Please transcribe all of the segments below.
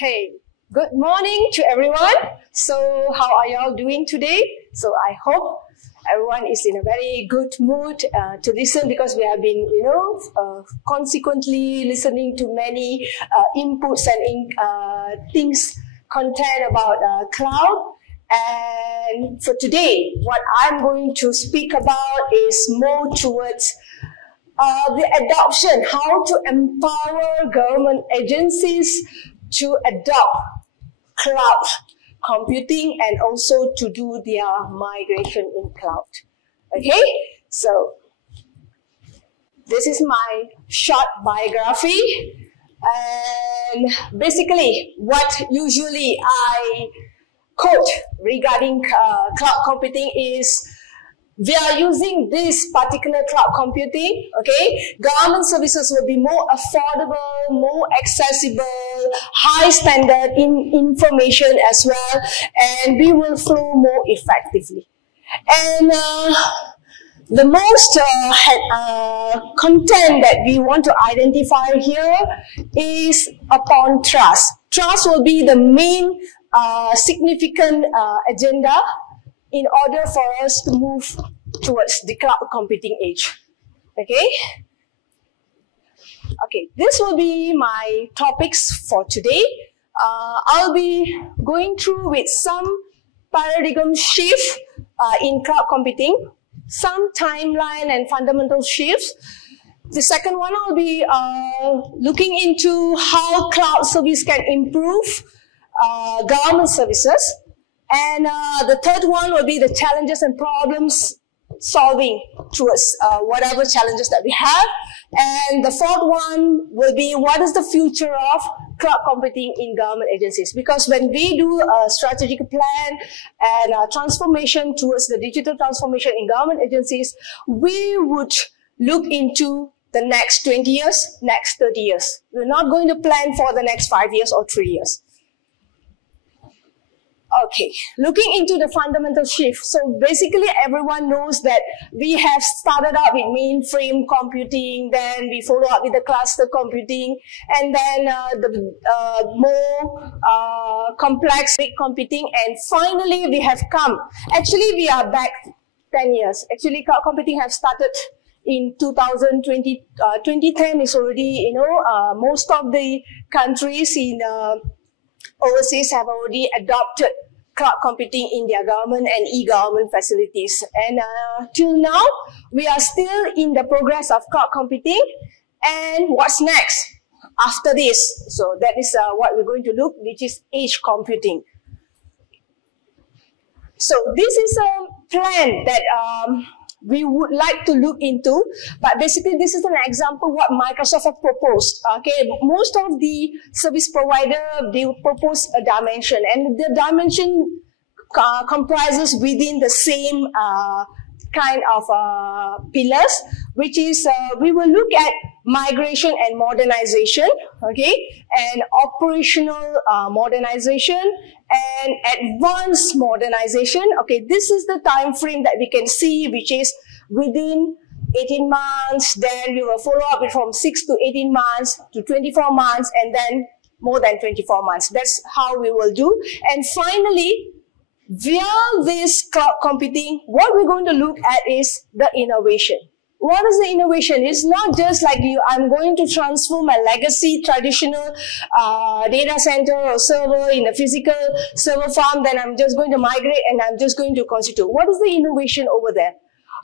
Okay, good morning to everyone. So how are y'all doing today? So I hope everyone is in a very good mood to listen, because we have been, consequently listening to many inputs and content about cloud. And for today, what I'm going to speak about is more towards the adoption, how to empower government agencies to adopt cloud computing and also to do their migration in cloud. Okay, so this is my short biography, and basically what usually I quote regarding cloud computing is, we are using this particular cloud computing, okay? Government services will be more affordable, more accessible, high standard in information as well, and we will flow more effectively. And the most content that we want to identify here is upon trust. Trust will be the main significant agenda in order for us to move towards the cloud computing age. Okay? Okay, this will be my topics for today. I'll be going through with some paradigm shift in cloud computing, some timeline and fundamental shifts. The second one, I'll be looking into how cloud service can improve government services. And the third one will be the challenges and problems solving towards whatever challenges that we have. And the fourth one will be, what is the future of cloud computing in government agencies? Because when we do a strategic plan and a transformation towards the digital transformation in government agencies, we would look into the next 20 years, next 30 years. We're not going to plan for the next 5 years or 3 years. Okay, looking into the fundamental shift. So basically everyone knows that we have started out with mainframe computing, then we follow up with the cluster computing, and then the more complex big computing, and finally we have come. Actually, we are back 10 years. Actually, cloud computing have started in 2020, 2010 is already, most of the countries in overseas have already adopted cloud computing in their government and e-government facilities. And till now, we are still in the progress of cloud computing. And what's next after this? So that is what we're going to look, which is edge computing. So this is a plan that we would like to look into, but basically this is an example what Microsoft have proposed. Okay, most of the service provider, they propose a dimension, and the dimension comprises within the same kind of pillars, which is we will look at migration and modernization, okay, and operational modernization and advanced modernization. Okay, this is the time frame that we can see, which is within 18 months, then we will follow up with from 6 to 18 months to 24 months, and then more than 24 months. That's how we will do. And finally, via this cloud computing, what we're going to look at is the innovation. What is the innovation? It's not just like I'm going to transfer my legacy traditional data center or server in a physical server farm, then I'm just going to migrate and I'm just going to constitute. What is the innovation over there?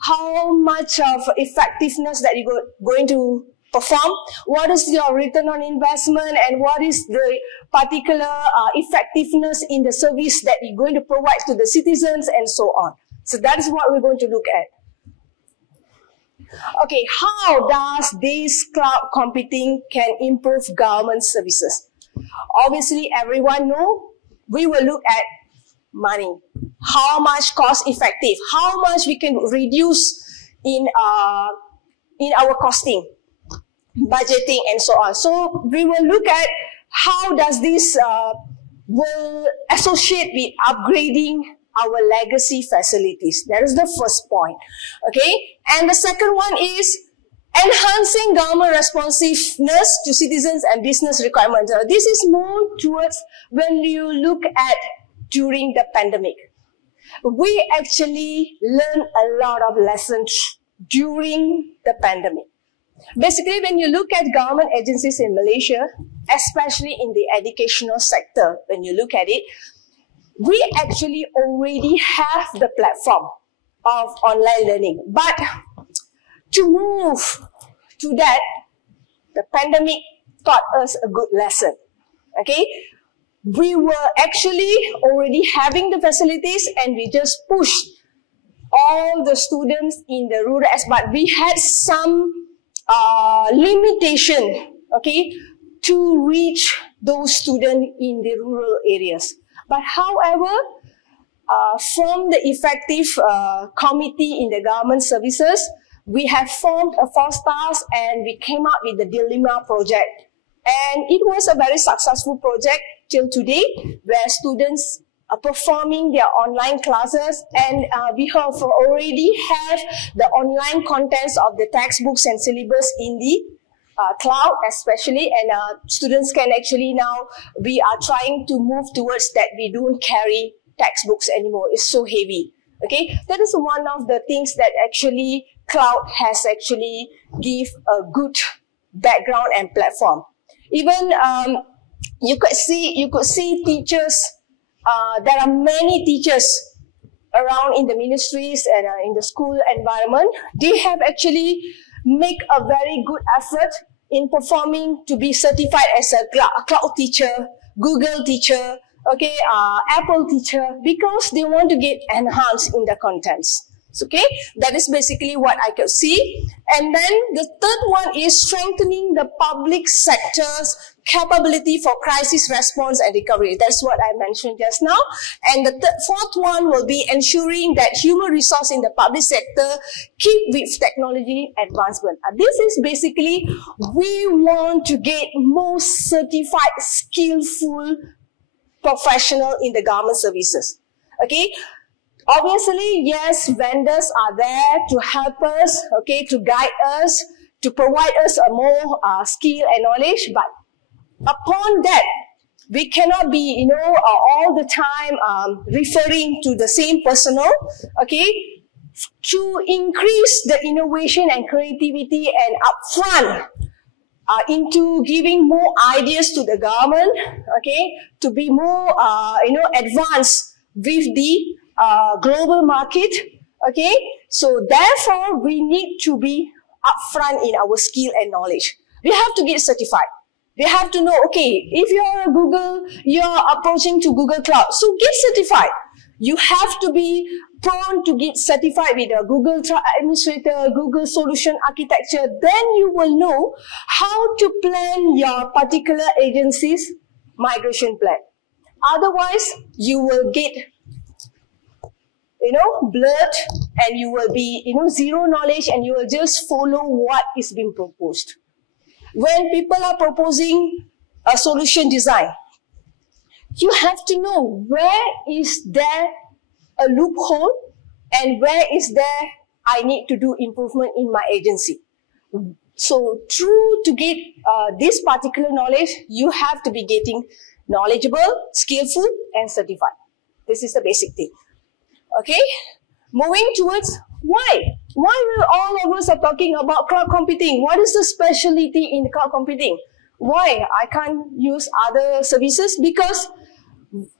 How much of effectiveness that you're going to perform? What is your return on investment, and what is the particular effectiveness in the service that you're going to provide to the citizens, and so on. So that is what we're going to look at. Okay, how does this cloud computing can improve government services? Obviously, everyone knows we will look at money. How much cost effective? How much we can reduce in our costing, budgeting, and so on. So we will look at how does this will associate with upgrading our legacy facilities. That is the first point. Okay, and the second one is Enhancing government responsiveness to citizens and business requirements. This is more towards when you look at during the pandemic. We actually learned a lot of lessons during the pandemic. Basically, when you look at government agencies in Malaysia, especially in the educational sector, when you look at it, we actually already have the platform of online learning. But to move to that, the pandemic taught us a good lesson. Okay? We were actually already having the facilities and we just pushed all the students in the rural areas, but we had some limitation, okay, to reach those students in the rural areas. But however, from the effective committee in the government services, we have formed a 4-stars and we came up with the Dilemma project. And it was a very successful project till today, where students are performing their online classes, and we have already have the online contents of the textbooks and syllabus in the cloud especially, and students can actually now, we are trying to move towards that we don't carry textbooks anymore. It's so heavy. Okay, that is one of the things that actually cloud has actually give a good background and platform. Even you could see teachers. There are many teachers around in the ministries and in the school environment. They have actually make a very good effort in performing to be certified as a cloud teacher, Google teacher, okay, Apple teacher, because they want to get enhanced in the contents. Okay, that is basically what I could see. And then the third one is strengthening the public sector's capability for crisis response and recovery. That's what I mentioned just now. And the fourth one will be ensuring that human resource in the public sector keep with technology advancement. This is basically, we want to get more certified, skillful professional in the government services. Okay. Obviously, yes, vendors are there to help us, okay, to guide us, to provide us a more skill and knowledge. But upon that, we cannot be, you know, all the time referring to the same personnel, okay, to increase the innovation and creativity and upfront into giving more ideas to the government, okay, to be more, you know, advanced with the global market, okay? So therefore, we need to be upfront in our skill and knowledge. We have to get certified. We have to know, okay, if you're a Google, you're approaching to Google Cloud, so get certified. You have to be prone to get certified with a Google Administrator, Google Solution Architecture. Then you will know how to plan your particular agency's migration plan. Otherwise, you will get, you know, blurred, and you will be, you know, zero knowledge, and you will just follow what is being proposed. When people are proposing a solution design, you have to know where is there a loophole and where is there I need to do improvement in my agency. So to get this particular knowledge, you have to be getting knowledgeable, skillful, and certified. This is the basic thing. Okay, moving towards why. Why will all of us are talking about cloud computing? What is the specialty in cloud computing? Why I can't use other services? Because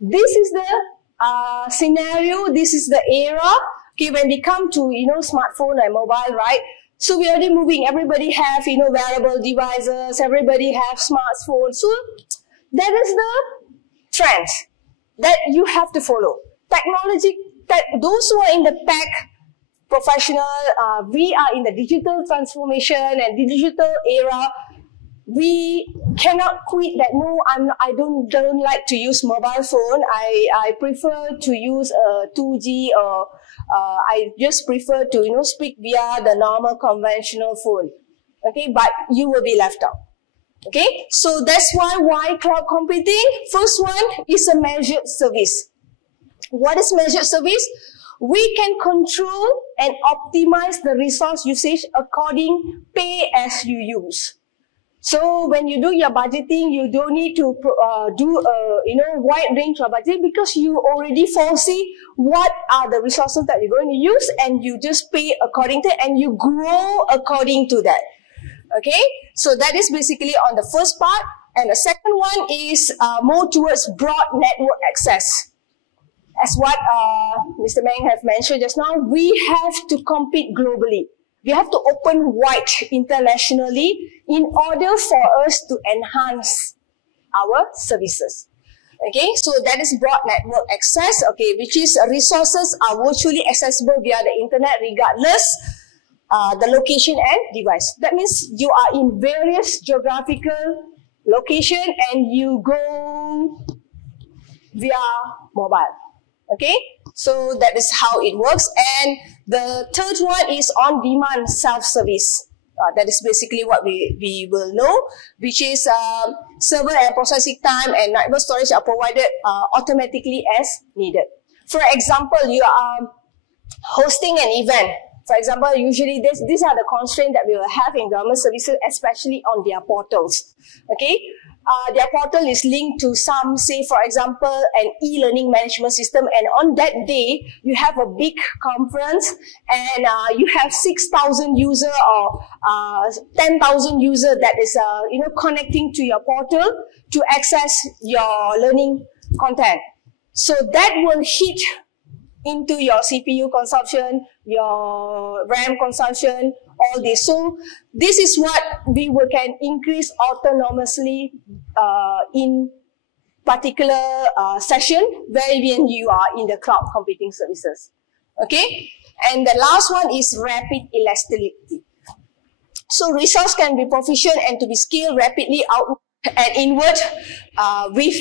this is the scenario, this is the era. Okay, when we come to, you know, smartphone and mobile, right? So we are already moving. Everybody have, you know, wearable devices. Everybody have smartphones. So that is the trend that you have to follow. Technology. That those who are in the tech professional, we are in the digital transformation and digital era. We cannot quit that. No, I don't like to use mobile phone. I prefer to use 2G, or I just prefer to, you know, speak via the normal conventional phone. Okay, but you will be left out. Okay, so that's why cloud computing. First one is a measured service. What is measured service? we can control and optimize the resource usage according pay as you use. So when you do your budgeting, you don't need to do a wide range of budgeting because you already foresee what are the resources that you're going to use, and you just pay according to it, and you grow according to that. Okay, so that is basically on the first part. And the second one is more towards broad network access. As what Mr. Meng have mentioned just now, we have to compete globally. We have to open wide internationally in order for us to enhance our services. Okay, so that is broad network access, okay, which is resources are virtually accessible via the internet regardless the location and device. That means you are in various geographical location and you go via mobile. Okay, so that is how it works. And the third one is on-demand self-service. That is basically what we will know, which is server and processing time and network storage are provided automatically as needed. For example, you are hosting an event. For example, usually these are the constraints that we will have in government services, especially on their portals. Okay, their portal is linked to some, say for example, an e-learning management system, and on that day you have a big conference and you have 6,000 users or 10,000 users that is connecting to your portal to access your learning content. So that will hit into your CPU consumption, your RAM consumption, all this. So this is what we can increase autonomously in particular session when you are in the cloud computing services. Okay, and the last one is rapid elasticity. So resource can be proficient and to be scaled rapidly outward and inward with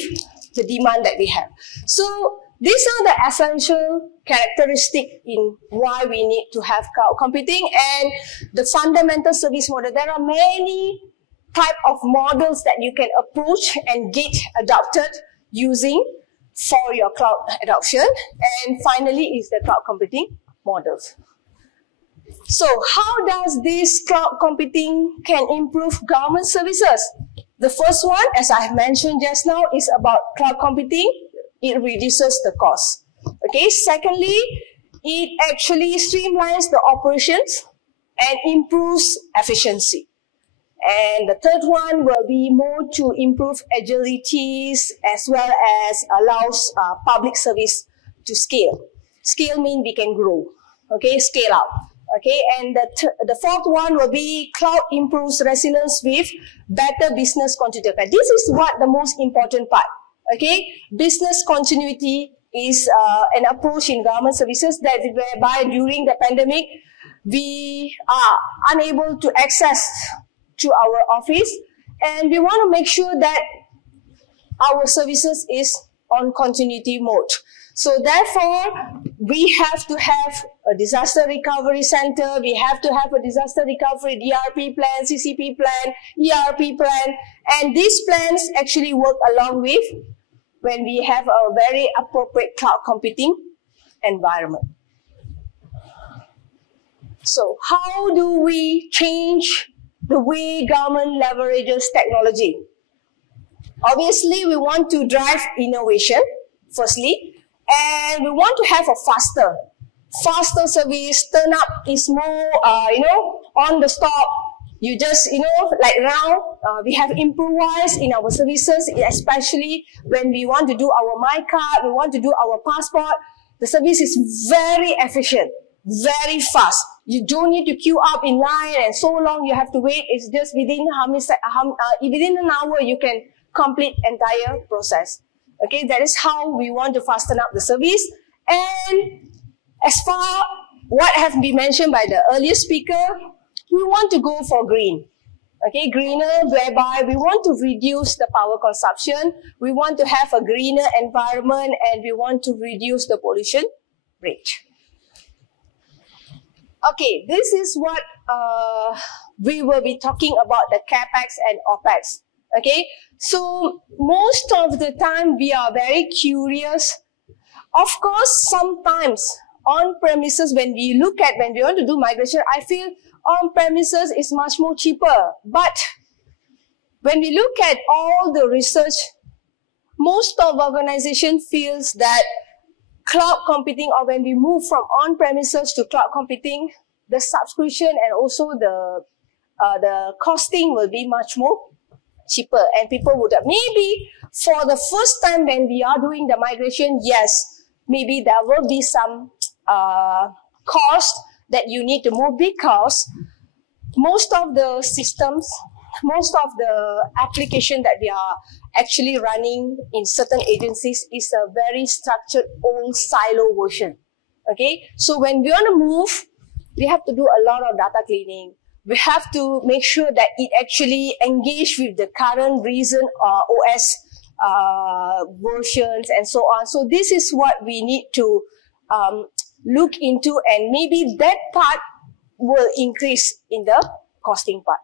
the demand that we have. So these are the essential characteristics in why we need to have cloud computing and the fundamental service model. There are many types of models that you can approach and get adopted using for your cloud adoption. And finally is the cloud computing models. So how does this cloud computing can improve government services? The first one, as I have mentioned just now, is about cloud computing. It reduces the cost. Okay. Secondly, it actually streamlines the operations and improves efficiency. And the third one will be more to improve agilities as well as allows public service to scale. Scale means we can grow. Okay, scale up. Okay, and the fourth one will be cloud improves resilience with better business continuity. This is what the most important part. Okay, business continuity is an approach in government services that whereby during the pandemic we are unable to access to our office, and we want to make sure that our services is on continuity mode. So therefore, we have to have a disaster recovery center, we have to have a disaster recovery DRP plan, CCP plan, ERP plan, and these plans actually work along with when we have a very appropriate cloud computing environment. So how do we change the way government leverages technology? Obviously, we want to drive innovation, firstly, and we want to have a faster service. Turn up is more, on the stop. You just, like now, we have improvised in our services, especially when we want to do our MyCard, we want to do our passport. The service is very efficient, very fast. You don't need to queue up in line and so long you have to wait. It's just within within an hour you can complete entire process. Okay, that is how we want to fasten up the service. And as far what has been mentioned by the earlier speaker, we want to go for green. Okay, greener, whereby we want to reduce the power consumption, we want to have a greener environment, and we want to reduce the pollution rate. Okay, this is what we will be talking about, the CapEx and OpEx. Okay, so most of the time we are very curious. Of course, sometimes on-premises, when we want to do migration, I feel on-premises is much more cheaper. But when we look at all the research, most of organizations feels that cloud computing, or when we move from on-premises to cloud computing, the subscription and also the costing will be much more cheaper. And people would have, maybe for the first time when we are doing the migration, yes, maybe there will be some cost that you need to move, because most of the systems, most of the application that we are actually running in certain agencies is a very structured old silo version. Okay, so when we want to move, we have to do a lot of data cleaning. We have to make sure that it actually engage with the current recent OS versions and so on. So this is what we need to look into, and maybe that part will increase in the costing part.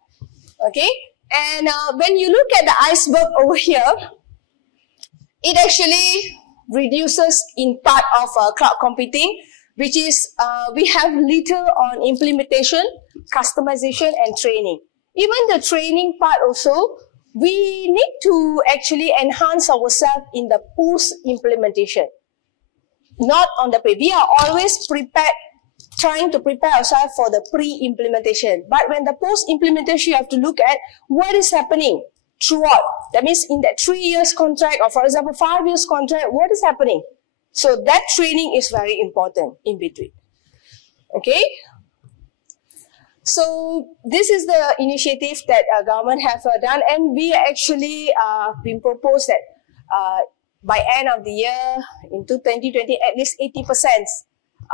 Okay, and when you look at the iceberg over here, it actually reduces in part of cloud computing, which is we have little on implementation, customization, and training. Even the training part also, we need to actually enhance ourselves in the post-implementation. Not on the pre. We are always prepared, trying to prepare ourselves for the pre-implementation. But when the post-implementation, you have to look at what is happening throughout. That means in that 3 years contract, or for example, 5 years contract, what is happening? So that training is very important in between. Okay? So this is the initiative that government have done, and we actually been proposed that by end of the year, into 2020, at least 80%,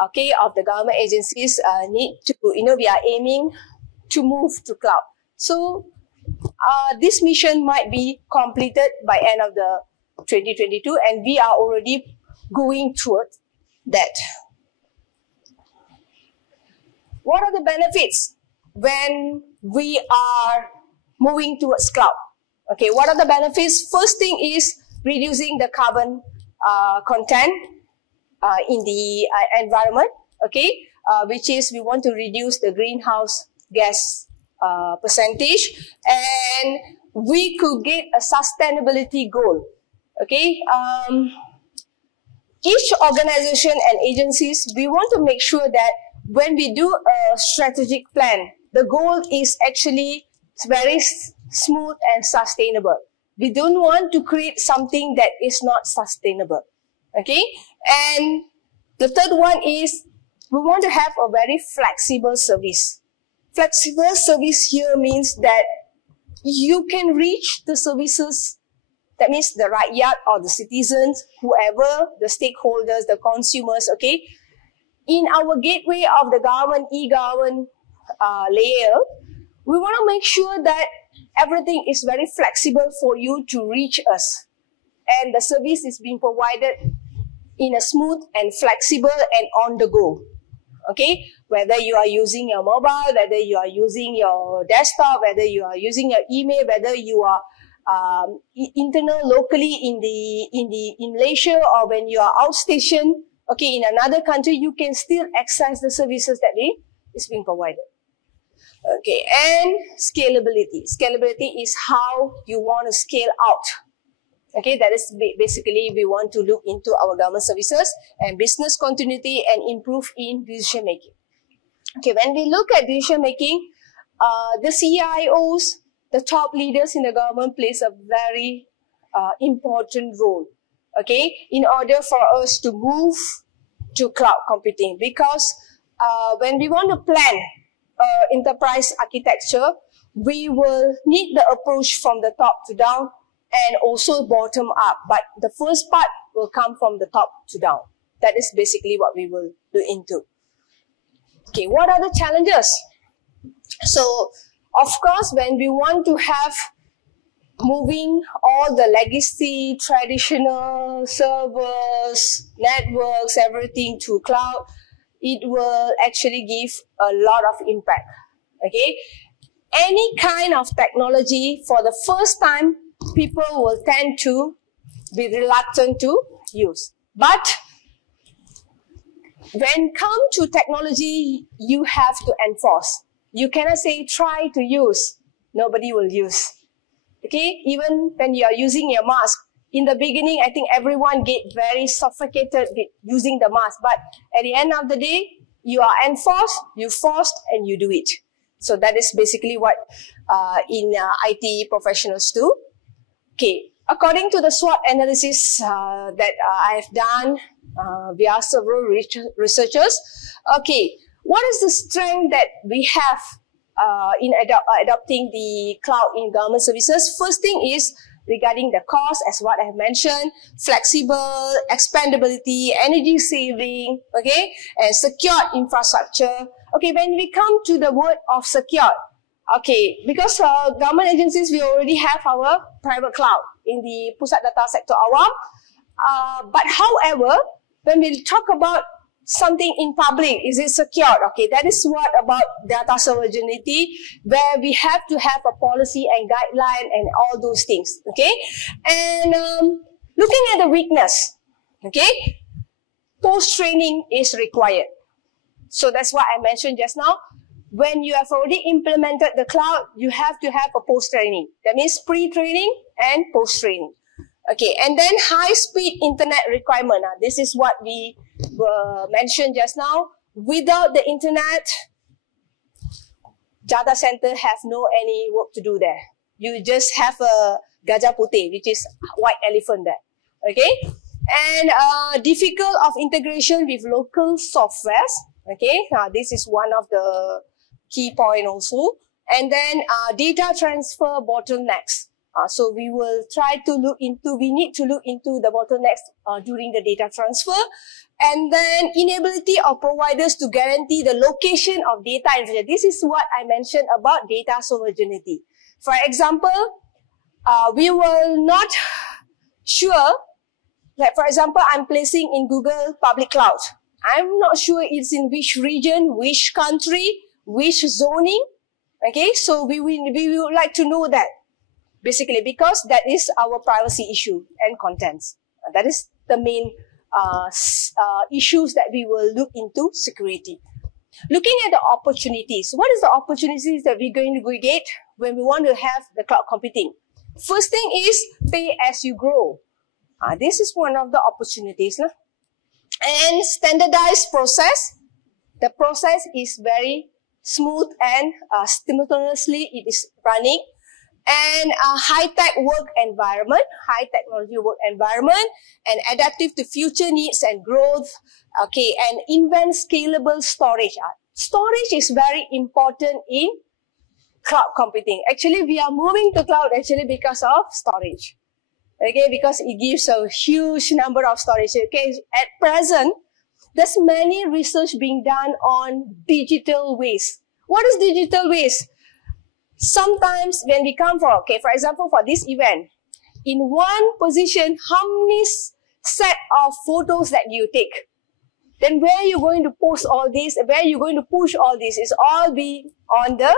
okay, of the government agencies need to, we are aiming to move to cloud. So this mission might be completed by end of the 2022, and we are already going toward that. What are the benefits when we are moving towards cloud? Okay, what are the benefits? First thing is reducing the carbon content in the environment, okay, which is we want to reduce the greenhouse gas percentage, and we could get a sustainability goal, okay. Each organization and agencies, we want to make sure that when we do a strategic plan, the goal is actually very smooth and sustainable. We don't want to create something that is not sustainable. Okay? And the third one is we want to have a very flexible service. Flexible service here means that you can reach the services, that means the rakyat or the citizens, whoever, the stakeholders, the consumers, okay? In our gateway of the government, e-government layer, we want to make sure that everything is very flexible for you to reach us. And the service is being provided in a smooth and flexible and on the go. Okay? Whether you are using your mobile, whether you are using your desktop, whether you are using your email, whether you are internal locally in Malaysia, or when you are outstation, okay, in another country, you can still access the services that is being provided. Okay, and scalability. Scalability is how you want to scale out. Okay, that is basically we want to look into our government services and business continuity and improve in decision making. Okay, when we look at decision making, the CIOs, the top leaders in the government plays a very important role, okay, in order for us to move to cloud computing. Because when we want to plan enterprise architecture, we will need the approach from the top to down and also bottom up. But the first part will come from the top to down. That is basically what we will do into. Okay, what are the challenges? So, of course, when we want to have moving all the legacy, traditional servers, networks, everything to cloud, it will actually give a lot of impact. Okay? Any kind of technology, for the first time, people will tend to be reluctant to use. But when come to technology, you have to enforce. You cannot say try to use. Nobody will use. Okay, even when you are using your mask, in the beginning, I think everyone get very suffocated with using the mask. But at the end of the day, you are enforced, you forced, and you do it. So that is basically what in IT professionals do. Okay, according to the SWOT analysis that I have done via several researchers, okay, what is the strength that we have in adopting the cloud in government services? First thing is regarding the cost, as what I have mentioned, flexible, expandability, energy saving, okay, and secure infrastructure. Okay, when we come to the word of secure, okay, because government agencies, we already have our private cloud in the Pusat Data Sektor Awam. But however, when we talk about something in public, is it secured? Okay, that is what about data sovereignty, where we have to have a policy and guideline and all those things, okay? And looking at the weakness, okay, post-training is required. So that's what I mentioned just now. When you have already implemented the cloud, you have to have a post-training. That means pre-training and post-training. Okay, and then high-speed internet requirement. This is what we mentioned just now. Without the internet, data center have no any work to do there. You just have a gajah putih, which is white elephant there. Okay, and difficult of integration with local softwares. Okay, this is one of the key point also. And then data transfer bottlenecks. So we will try to look into, we need to look into the bottlenecks during the data transfer. And then inability of providers to guarantee the location of data information. This is what I mentioned about data sovereignty. For example, we will not sure, like for example, I'm placing in Google Public Cloud. I'm not sure it's in which region, which country, which zoning. Okay, so we would like to know that. Basically, because that is our privacy issue and contents. That is the main issues that we will look into security. Looking at the opportunities. What is the opportunities that we're going to get when we want to have the cloud computing? First thing is pay as you grow. This is one of the opportunities. And standardized process. The process is very smooth and simultaneously it is running. And a high-tech work environment, high technology work environment, and adaptive to future needs and growth. Okay, and invent scalable storage. Storage is very important in cloud computing. Actually, we are moving to cloud actually because of storage. Okay, because it gives a huge number of storage. Okay, at present, there's many research being done on digital waste. What is digital waste? Sometimes when we come for, okay, for example, for this event, in one position, how many set of photos that you take? Then where are you going to post all this? Where are you going to push all this? It's all be on the,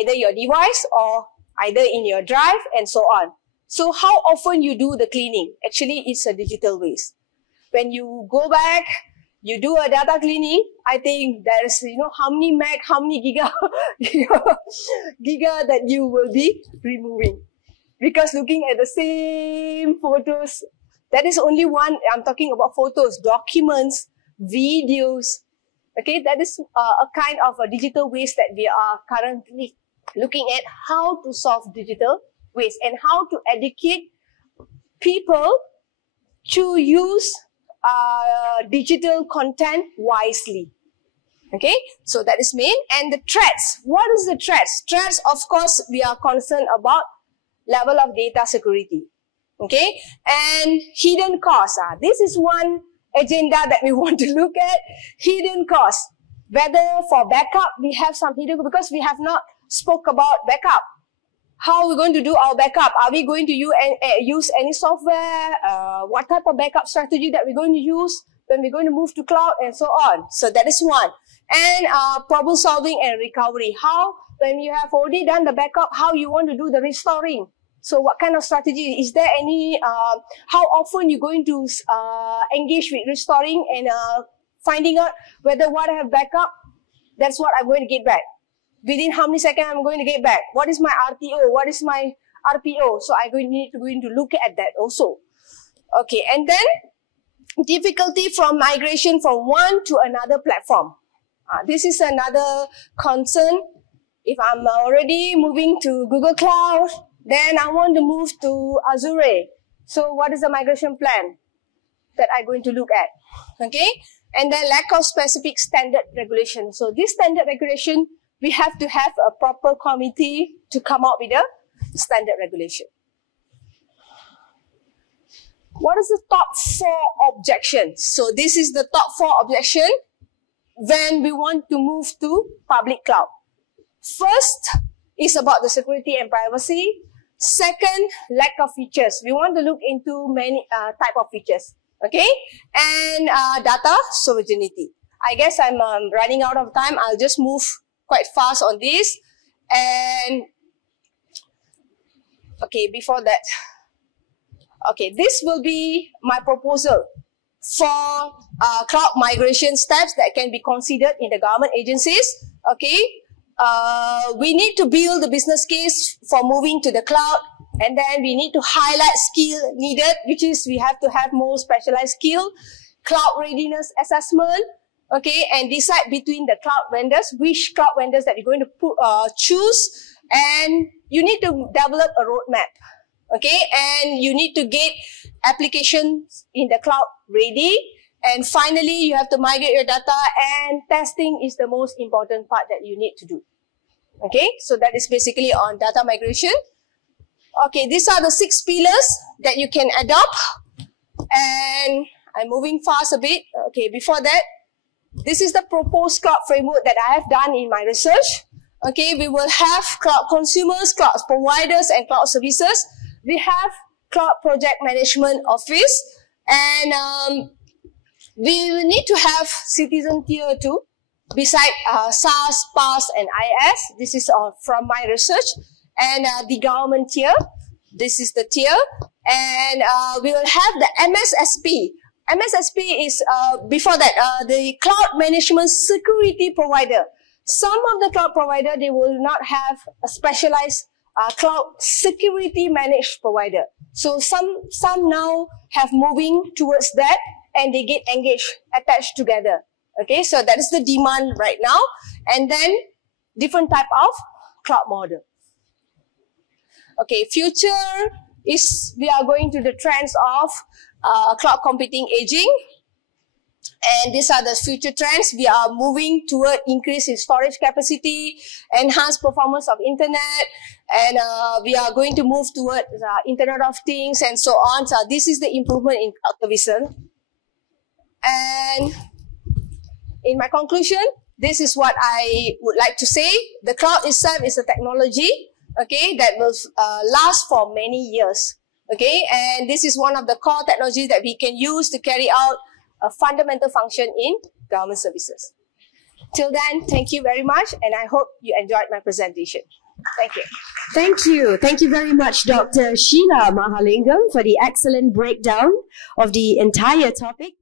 either your device or either in your drive and so on. So how often you do the cleaning? Actually, it's a digital waste. When you go back, you do a data cleaning, I think there's, how many meg, how many giga that you will be removing. Because looking at the same photos, that is only one, I'm talking about photos, documents, videos. Okay, that is a kind of a digital waste that we are currently looking at how to solve digital waste and how to educate people to use digital content wisely. Okay, so that is main. And the threats. What is the threats? Threats, of course, we are concerned about level of data security. Okay, and hidden costs. This is one agenda that we want to look at. Hidden costs. Whether for backup, we have some hidden, because we have not spoke about backup. How are we going to do our backup? Are we going to use any software? What type of backup strategy that we're going to use when we're going to move to cloud and so on? So that is one. And problem solving and recovery. How, when you have already done the backup, how you want to do the restoring? So what kind of strategy? Is there any, how often you're going to engage with restoring and finding out whether what I have backup, that's what I'm going to get back. Within how many seconds I'm going to get back? What is my RTO? What is my RPO? So I'm going to look at that also. Okay, and then difficulty from migration from one to another platform. This is another concern. If I'm already moving to Google Cloud, then I want to move to Azure. So what is the migration plan that I'm going to look at? Okay, and then lack of specific standard regulation. So this standard regulation, we have to have a proper committee to come up with a standard regulation. What is the top 4 objections? So this is the top 4 objections when we want to move to public cloud. First is about the security and privacy. Second, lack of features. We want to look into many type of features. Okay, and data sovereignty. I guess I'm running out of time. I'll just move quite fast on this. And okay, before that, okay, this will be my proposal for cloud migration steps that can be considered in the government agencies. Okay, we need to build the business case for moving to the cloud, and then we need to highlight skill needed, which is we have to have more specialized skill, cloud readiness assessment, okay, and decide between the cloud vendors, which cloud vendors that you're going to choose, and you need to develop a roadmap, okay, and you need to get applications in the cloud ready, and finally you have to migrate your data, and testing is the most important part that you need to do. Okay, so that is basically on data migration. Okay, these are the 6 pillars that you can adopt, and I'm moving fast a bit. Okay, before that, this is the proposed cloud framework that I have done in my research. Okay, we will have cloud consumers, cloud providers, and cloud services. We have cloud project management office, and we will need to have citizen tier 2 beside SaaS, PaaS, and IaaS. This is from my research. And the government tier, this is the tier. And we will have the MSSP. MSSP is, before that, the cloud management security provider. Some of the cloud provider, they will not have a specialized cloud security managed provider. So some now have moving towards that, and they get engaged, attached together. Okay, so that is the demand right now. And then different type of cloud model. Okay, future is we are going to the trends of cloud computing aging. And these are the future trends. We are moving toward increase in storage capacity, enhanced performance of internet, and we are going to move toward Internet of Things and so on. So this is the improvement in cloud services. And in my conclusion, this is what I would like to say. The cloud itself is a technology, okay, that will last for many years, okay, and this is one of the core technologies that we can use to carry out a fundamental function in government services. Till then, thank you very much, and I hope you enjoyed my presentation. Thank you. Thank you. Thank you very much, Dr. Sheila Mahalingam, for the excellent breakdown of the entire topic.